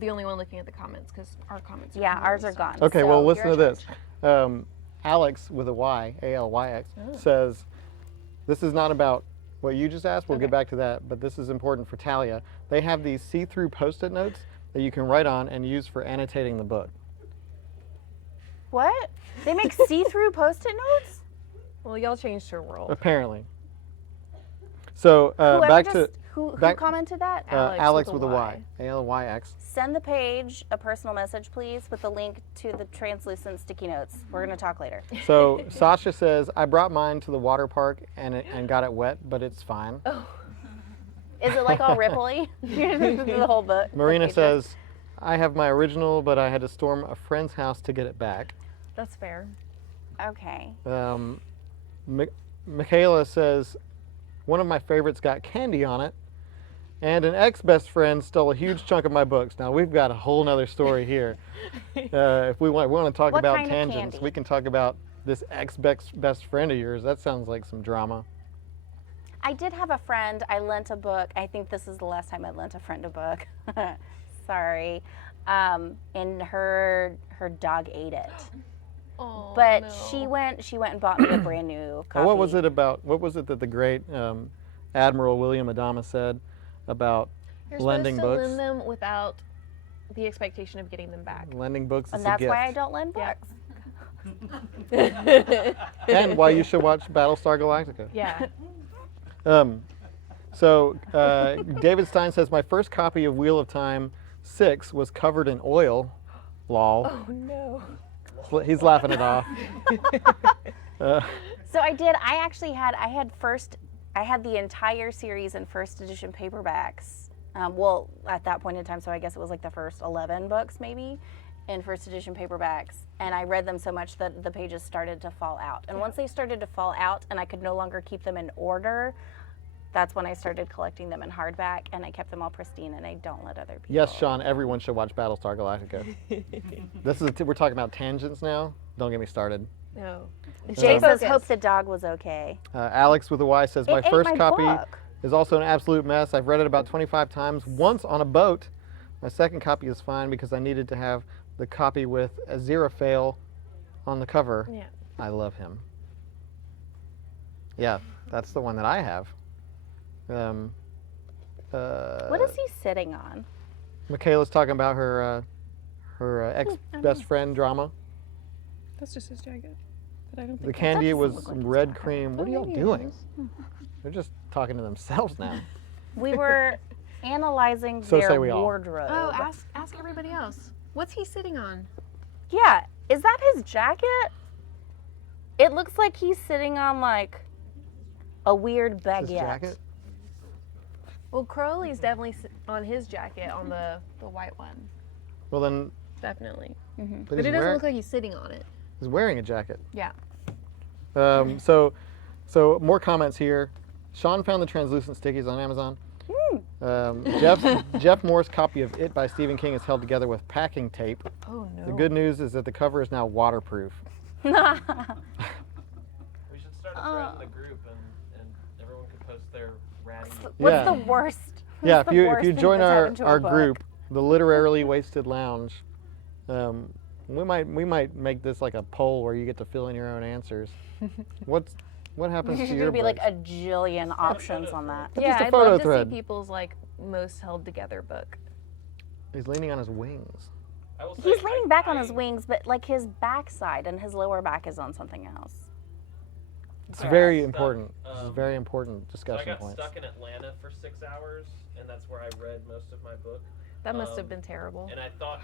the only one looking at the comments because our comments are Yeah, ours closed. are gone. Okay, so well, listen you're to in this. charge. Alex with a Y, A-L-Y-X, says, this is not about what you just asked. We'll get back to that, but this is important for Talia. They have these see-through Post-it notes that you can write on and use for annotating the book. What? They make see-through Post-it notes? Well, y'all changed her world. Apparently. So Whoever back just, to who back- commented that? Alex with a Y, A-L-Y-X. Send the page a personal message, please, with the link to the translucent sticky notes. We're going to talk later. So Sasha says, I brought mine to the water park and got it wet, but it's fine. Is it like all ripply? The whole book. Marina pages. says, I have my original, but I had to storm a friend's house to get it back. That's fair. Okay. Michaela says, one of my favorites got candy on it, and an ex-best friend stole a huge chunk of my books. Now, we've got a whole nother story here. If we want to talk What about kind of tangents, candy? we can talk about this ex-best friend of yours. That sounds like some drama. I did have a friend. I lent a book. I think this is the last time I lent a friend a book. Sorry. And her dog ate it. Oh, But no. she went and bought me a brand new copy. Now, what was it that the great Admiral William Adama said about You're lending supposed to books? lend them without the expectation of getting them back. Lending books is And a that's gift. why I don't lend Yeah. books. And why you should watch Battlestar Galactica. Yeah. So David Stein says, my first copy of Wheel of Time 6 was covered in oil. Lol. Oh no. He's laughing it off. So I had the entire series in first edition paperbacks. Well, at that point in time, so I guess it was like the first 11 books maybe in first edition paperbacks. And I read them so much that the pages started to fall out. And once they started to fall out and I could no longer keep them in order, that's when I started collecting them in hardback, and I kept them all pristine, and I don't let other people. Yes, Sean, everyone should watch Battlestar Galactica. We're talking about tangents now. Don't get me started. No. Jay says, Focus. hope the dog was okay. Alex with a Y says, my It ate first my copy book. is also an absolute mess. I've read it about 25 times, once on a boat. My second copy is fine because I needed to have the copy with Aziraphale on the cover. Yeah. I love him. Yeah, that's the one that I have. What is he sitting on? Michaela's talking about her ex-best friend drama. That's just his jacket. But I don't The think candy doesn't was look like some his red jacket. cream. What are y'all maybe it doing? is. They're just talking to themselves now. We were analyzing So their say we all. wardrobe. Oh, ask everybody else. What's he sitting on? Yeah, is that his jacket? It looks like he's sitting on like a weird baguette. This jacket? Well, Crowley's definitely on his jacket on the white one. Well then, Definitely. but But he's, it doesn't wearing, look like he's sitting on it. he's wearing a jacket. Yeah. So more comments here. Sean found the translucent stickies on Amazon. Jeff Moore's copy of It by Stephen King is held together with packing tape. Oh no. The good news is that the cover is now waterproof. We should start a thread in the group, and everyone could post their ratty. What's Yeah. the worst? Yeah, what's if the you worst thing join that's our happened to a book? group, the Literarily Wasted Lounge, we might make this like a poll where you get to fill in your own answers. What happens There's to going your to be like books? a jillion options on that. Just Yeah, a I'd photo love to thread. see people's like most held together book. He's leaning on his wings. I will say, He's leaning back on his I- wings, but like his backside and his lower back is on something else. It's very stuck, important. This is a um, very important So I discussion got point. stuck in Atlanta for 6 hours, and that's where I read most of my book. That must have Um, been terrible. And I thought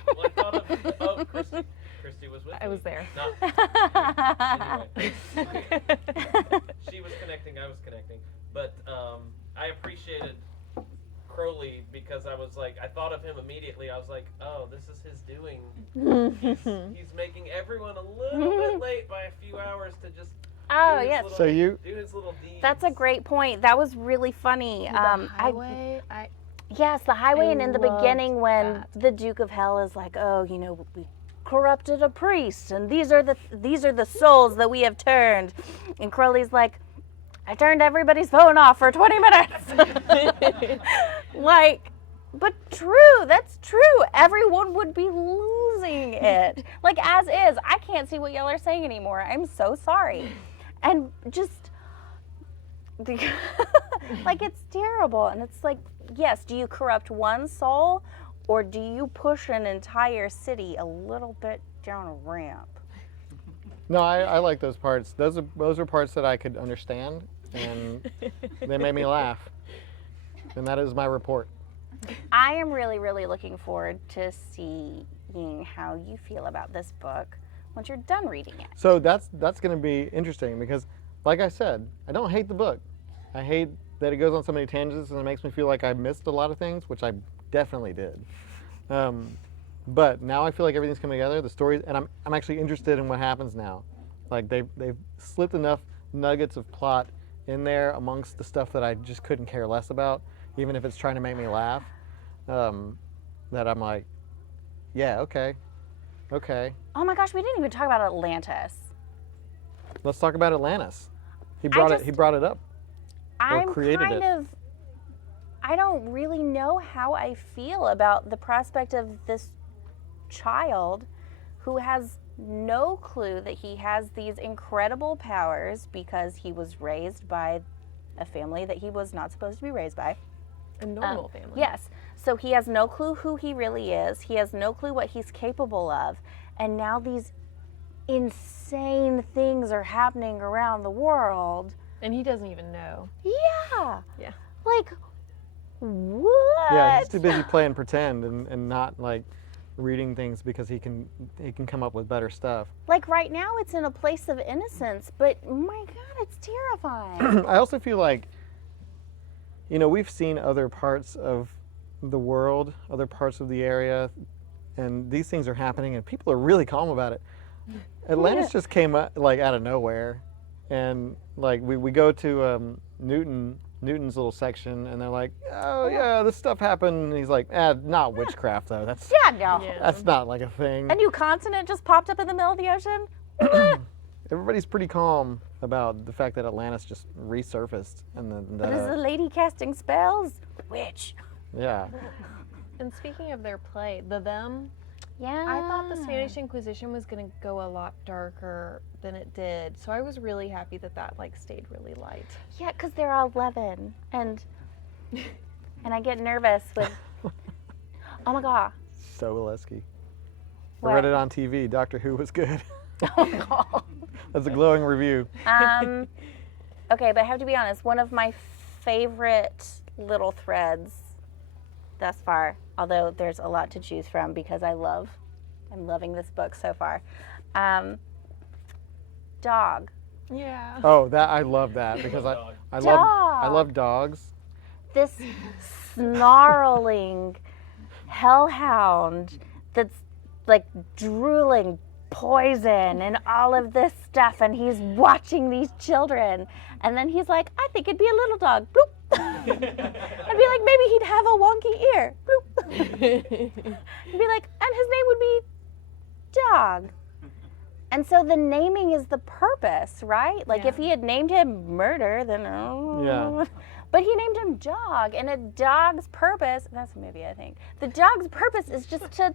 of Christy. Christy was with me. I was there. Anyway, she was connecting, I was connecting. But I appreciated Crowley because I was like, I thought of him immediately. I was like, oh, this is his doing. He's making everyone a little bit late by a few hours to just Oh, do his yes. little- So you- do his little deeds. That's a great point. That was really funny. The highway, Yes, the highway, I and in the loved beginning when that. the Duke of Hell is like, "Oh, you know, we corrupted a priest, and these are the souls that we have turned," and Crowley's like, "I turned everybody's phone off for 20 minutes." Like, but true, that's true. Everyone would be losing it. Like as is, I can't see what y'all are saying anymore. I'm so sorry, and just. Like it's terrible, and it's like, yes, do you corrupt one soul or do you push an entire city a little bit down a ramp? No, I like those parts. Those are parts that I could understand, and they made me laugh. And that is my report. I am really, really looking forward to seeing how you feel about this book once you're done reading it. So that's going to be interesting because, like I said, I don't hate the book. I hate that it goes on so many tangents and it makes me feel like I missed a lot of things, which I definitely did. But now I feel like everything's coming together. The stories, and I'm actually interested in what happens now. Like they've slipped enough nuggets of plot in there amongst the stuff that I just couldn't care less about, even if it's trying to make me laugh. That I'm like, yeah, okay. Oh my gosh, we didn't even talk about Atlantis. Let's talk about Atlantis. He brought it up. I'm created kind it. of, I don't really know how I feel about the prospect of this child who has no clue that he has these incredible powers because he was raised by a family that he was not supposed to be raised by. A normal family. Yes. So he has no clue who he really is. He has no clue what he's capable of. And now these insane things are happening around the world. And he doesn't even know. Yeah. Yeah. Like, what? Yeah, he's too busy playing pretend and not like reading things because he can come up with better stuff. Like right now, it's in a place of innocence, but my God, it's terrifying. I also feel like, we've seen other parts of the world, other parts of the area, and these things are happening, and people are really calm about it. Atlantis just came up like out of nowhere, and like we go to Newton's little section, and they're like, oh yeah, this stuff happened. And he's like, not witchcraft though. That's Yeah, no. that's not like a thing. A new continent just popped up in the middle of the ocean. Everybody's pretty calm about the fact that Atlantis just resurfaced, and then But is the lady casting spells? Witch. yeah. And speaking of their play, the them, Yeah. I thought the Spanish Inquisition was going to go a lot darker than it did. So I was really happy that like stayed really light. Yeah, because they're all 11, and I get nervous with. Oh my God. So Lesky. I What? read it on TV. Doctor Who was good. Oh my God. That's a glowing review. Okay, but I have to be honest. One of my favorite little threads thus far, although there's a lot to choose from because I'm loving this book so far. Dog. Yeah. Oh, I love that because I love dogs. This snarling hellhound that's like drooling poison and all of this stuff, and he's watching these children, and then he's like, I think it'd be a little dog. Bloop. I'd be like, maybe he'd have a wonky ear. Bloop. I'd be like, and his name would be Dog. And so the naming is the purpose, right? Like if he had named him Murder, then Yeah. But he named him Dog, and a dog's purpose, that's a movie, I think. The dog's purpose is just to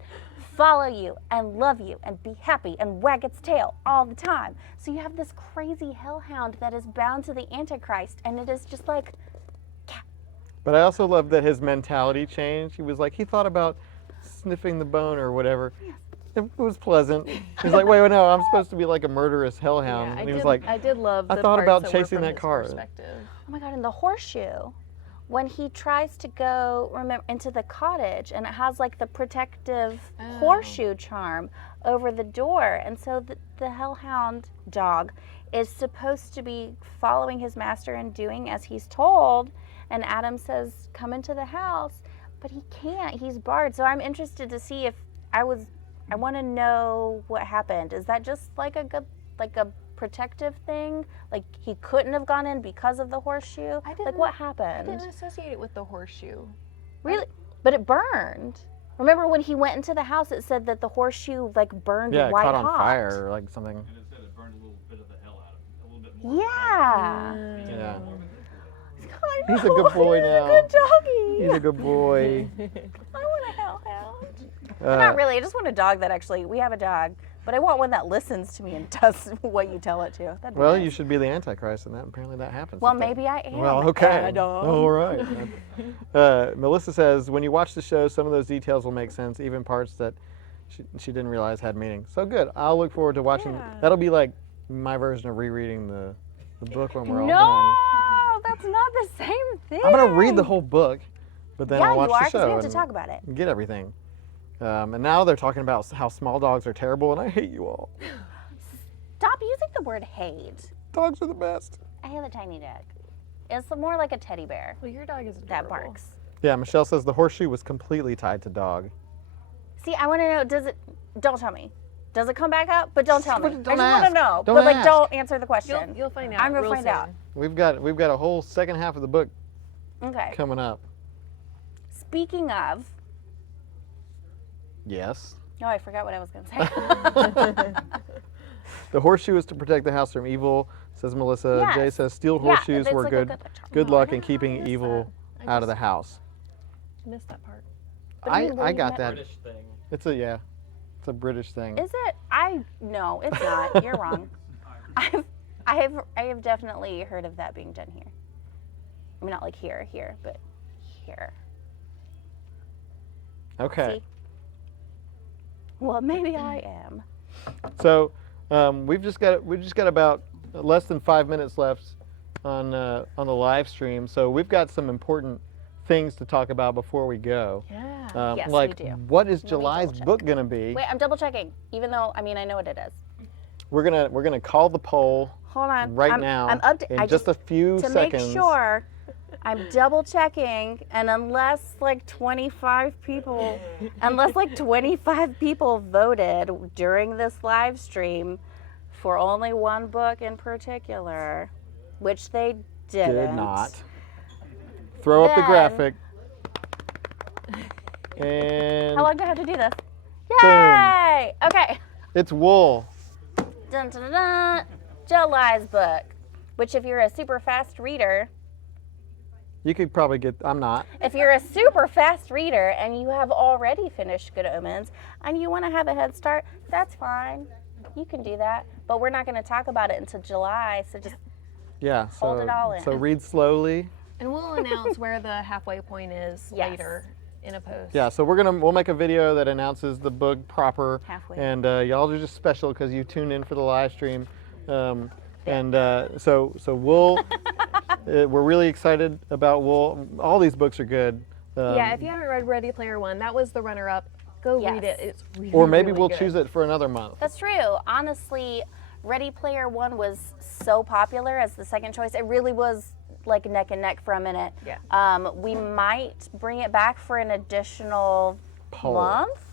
follow you and love you and be happy and wag its tail all the time. So you have this crazy hellhound that is bound to the Antichrist, and it is just like, But I also love that his mentality changed. He was like, he thought about sniffing the bone or whatever. It was pleasant. He's like, wait, no, I'm supposed to be like a murderous hellhound. Yeah, and he was like, I did love. I the thought parts about that were chasing from that his car. perspective. oh my God, in the horseshoe, when he tries to go into the cottage, and it has like the protective horseshoe charm over the door, and so the hellhound Dog is supposed to be following his master and doing as he's told, and Adam says, come into the house, but he can't, he's barred. So I'm interested to see if I want to know what happened. Is that just like a protective thing? Like he couldn't have gone in because of the horseshoe? Like what I happened? didn't associate it with the horseshoe. Really? But it burned. Remember when he went into the house, it said that the horseshoe like burned yeah, it white caught on hot. fire or like something. And it said it burned a little bit of the hell out of him. A little bit more. Yeah. Yeah. I He's a know, good boy he's now. a good doggy. He's a good boy. I want a hellhound. Not really. I just want a dog that actually. We have a dog, but I want one that listens to me and does what you tell it to. That'd be Well, nice. you should be the Antichrist, and apparently that happens. Well, with that. maybe I am. Well, okay. a dog. All right. Melissa says, when you watch the show, some of those details will make sense, even parts that she didn't realize had meaning. So good. I'll look forward to watching. Yeah. That'll be like my version of rereading the book when we're all No, done. that's not the same thing. I'm going to read the whole book, but then Yeah, I'll watch you are, the 'cause show we have to and talk about it. get everything. And now they're talking about how small dogs are terrible, and I hate you all. Stop using the word hate. Dogs are the best. I have a tiny dog. It's more like a teddy bear Well, your dog is adorable. that barks. Yeah, Michelle says the horseshoe was completely tied to dog. See, I want to know, does it, don't tell me. Does it come back up? But don't tell me. Don't I just want ask. to know. Don't but like, ask. don't answer the question. You'll find out. I'm gonna real find soon. out. We've got a whole second half of the book Okay. coming up. Speaking of, Yes. no, I forgot what I was going to say. The horseshoe is to protect the house from evil, says Melissa. Yes. Jay says steel Yeah, horseshoes it's were like a good, good luck charm. good No, I luck don't in know how I keeping missed evil that. I out of the just- house. Missed that part. What do you I mean, what do you got mean? that. British thing. It's a British thing. Is it? No, it's not. You're wrong. I have definitely heard of that being done here. I mean, not like here, but here. Okay. See? Well, maybe I am. So we've just got about less than 5 minutes left on the live stream. So we've got some important things to talk about before we go. Yeah. Yes, we like, do. what is Let me July's double check. book gonna be? Wait, I'm double checking. Even though I know what it is. We're gonna call the poll Hold on. right I'm, now I'm up to, in I just a few to seconds. make sure. I'm double checking, and unless like 25 people voted during this live stream for only one book in particular, which they didn't. Did not. Throw up the Then- graphic. And How long do I have to do this? Boom. Yay! Okay. it's wool. Dun, dun, dun, dun. July's book, which if you're a super fast reader, You could probably get. I'm not. if you're a super fast reader and you have already finished Good Omens and you want to have a head start, that's fine. You can do that. But we're not going to talk about it until July, so just Yeah. So Hold it all in. so read slowly. And we'll announce where the halfway point is Yes. later in a post. Yeah. So we'll make a video that announces the book proper. Halfway. And y'all are just special because you tuned in for the live stream. And so we'll. We're really excited about wool. All these books are good. Yeah, if you haven't read Ready Player One, that was the runner-up. Go read Yes. it. It's really, Or maybe really we'll good. choose it for another month. That's true. Honestly, Ready Player One was so popular as the second choice. It really was like neck and neck for a minute. Yeah. We might bring it back for an additional Poll. month.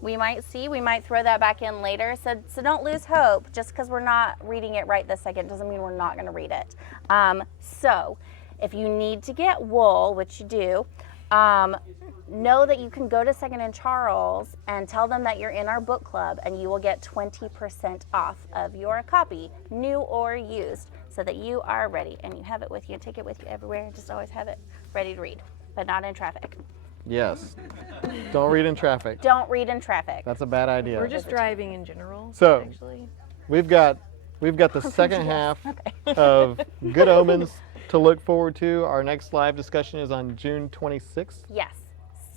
We might see. We might throw that back in later. So don't lose hope. Just because we're not reading it right this second doesn't mean we're not going to read it. So if you need to get wool, which you do, know that you can go to Second and Charles and tell them that you're in our book club, and you will get 20% off of your copy, new or used, so that you are ready and you have it with you and take it with you everywhere. Just always have it ready to read, but not in traffic. Yes. Don't read in traffic. Don't read in traffic. That's a bad idea. We're just driving in general. So- actually. We've got the second half of Good Omens to look forward to. Our next live discussion is on June 26th. Yes.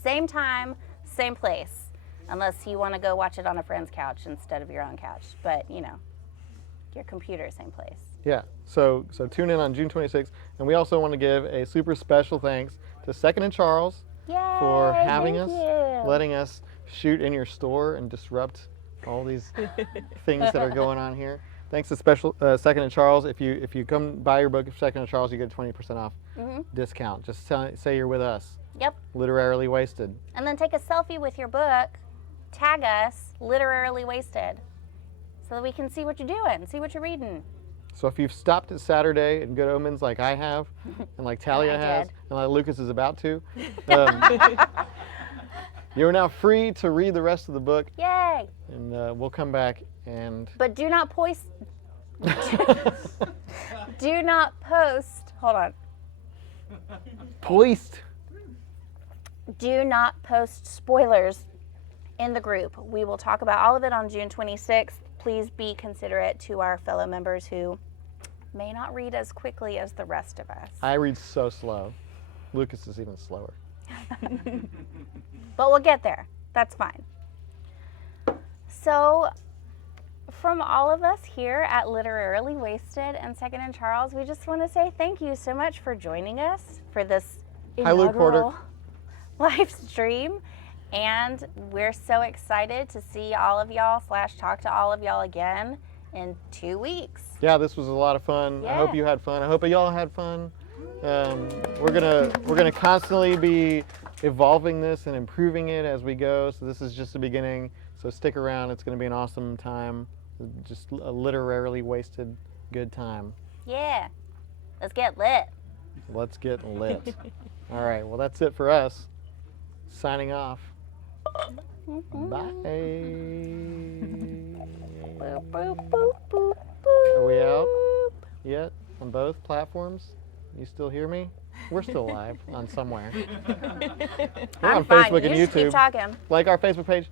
Same time, same place. Unless you want to go watch it on a friend's couch instead of your own couch. But, your computer, same place. Yeah. So tune in on June 26th. And we also want to give a super special thanks to Second and Charles Yay! for having thank us, you. letting us shoot in your store and disrupt all these things that are going on here. Thanks to special Second and Charles. If you come buy your book at Second and Charles, you get a 20% off discount. Just say you're with us. Yep. Literarily Wasted. And then take a selfie with your book, tag us, Literarily Wasted, so that we can see what you're doing, see what you're reading. So if you've stopped at Saturday in Good Omens like I have, and like Talia I has, did. and like Lucas is about to, you're now free to read the rest of the book, Yay! and we'll come back and. But do not do not post. Hold on. Poist. Do not post spoilers in the group. We will talk about all of it on June 26th. Please be considerate to our fellow members who may not read as quickly as the rest of us. I read so slow. Lucas is even slower. But we'll get there. That's fine. So, from all of us here at Literarily Wasted and Second and Charles, we just want to say thank you so much for joining us for this Hi, Luke Porter. inaugural live stream. And we're so excited to see all of y'all / talk to all of y'all again in 2 weeks. Yeah, this was a lot of fun. I hope Yeah. you had fun. I hope y'all had fun. We're gonna constantly be evolving this and improving it as we go. So this is just the beginning. So stick around. It's gonna be an awesome time. Just a literarily wasted good time. Yeah. Let's get lit. Let's get lit. All right. Well, that's it for us. Signing off. Bye. Boop, boop, boop, boop, Are we out boop. yet on both platforms? You still hear me? We're still live on somewhere. We're I'm on fine. Facebook and You just keep YouTube. talking. Like our Facebook page.